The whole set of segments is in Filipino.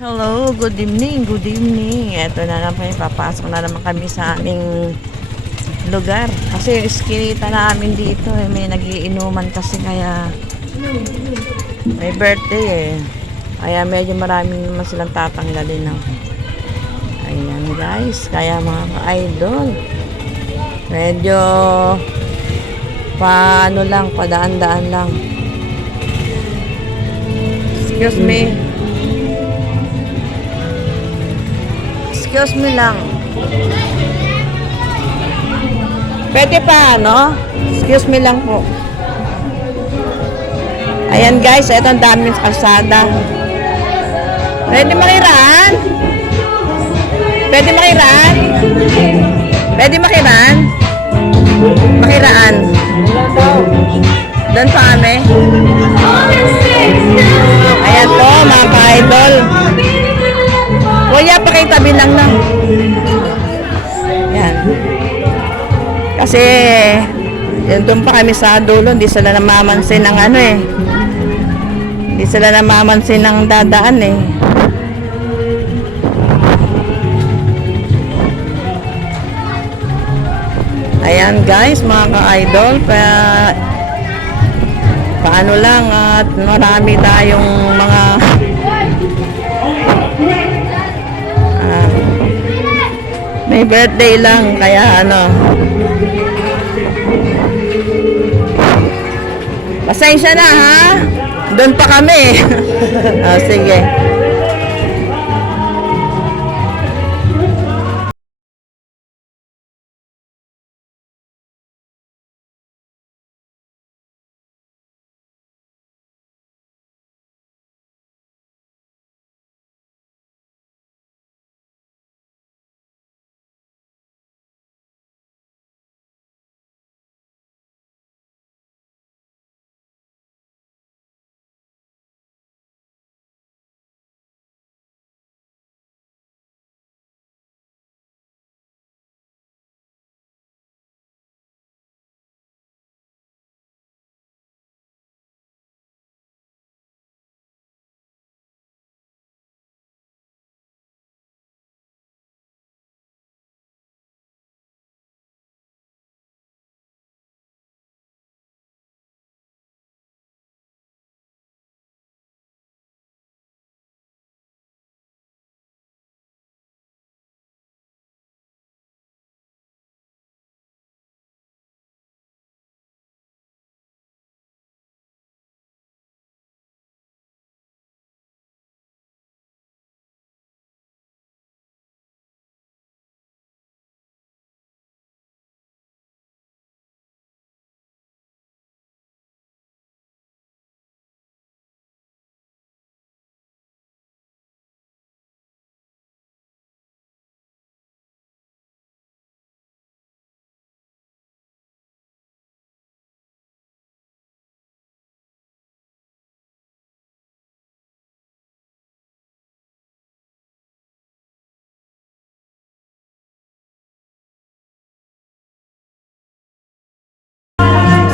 Hello, good evening, good evening. Ito na naman, papasok na naman kami sa aming lugar. Kasi yung iskinita namin dito, eh, may nagiinuman kasi kaya may birthday eh. Kaya medyo marami naman silang tatanggalin ng Ayan guys, kaya mga ka-idol. Medyo paano lang, padaan-daan lang. Excuse me. Excuse me lang. Pwede pa, ano? Excuse me lang po. Ayan guys, ito ang daming kalsada. Pwede makiraan? Pwede makiraan? Kasi, yun doon pa kami sa dulo, hindi sila namamansin ng ano eh. Hindi sila namamansin ng dadaan eh. Ayan guys, mga ka-idol, pa, paano lang at marami tayong mga ah, may birthday lang kaya ano pasensya na ha? Doon pa kami. Ah, sige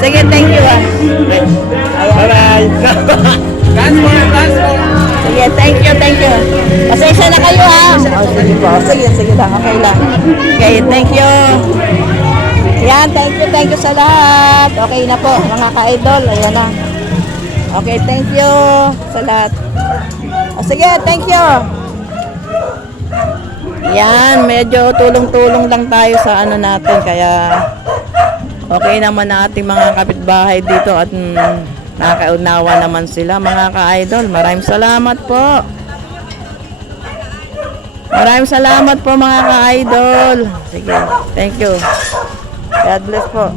sige thank you ah. Bye-bye. sige thank you thank you. Pasensya na kayo ha oh, sige po. Sige sige lang okay lang. Okay thank you. Yan thank you thank you sa lahat. Okay na po mga ka-idol. Ayan na. Okay thank you sa lahat. Oh, sige thank you. Yan medyo tulong-tulong lang tayo sa ano natin kaya okay naman na ating mga kapitbahay dito at mm, nakakaunawa naman sila mga ka-idol. Maraming salamat po. Maraming salamat po mga ka-idol. Sige, thank you. God bless po.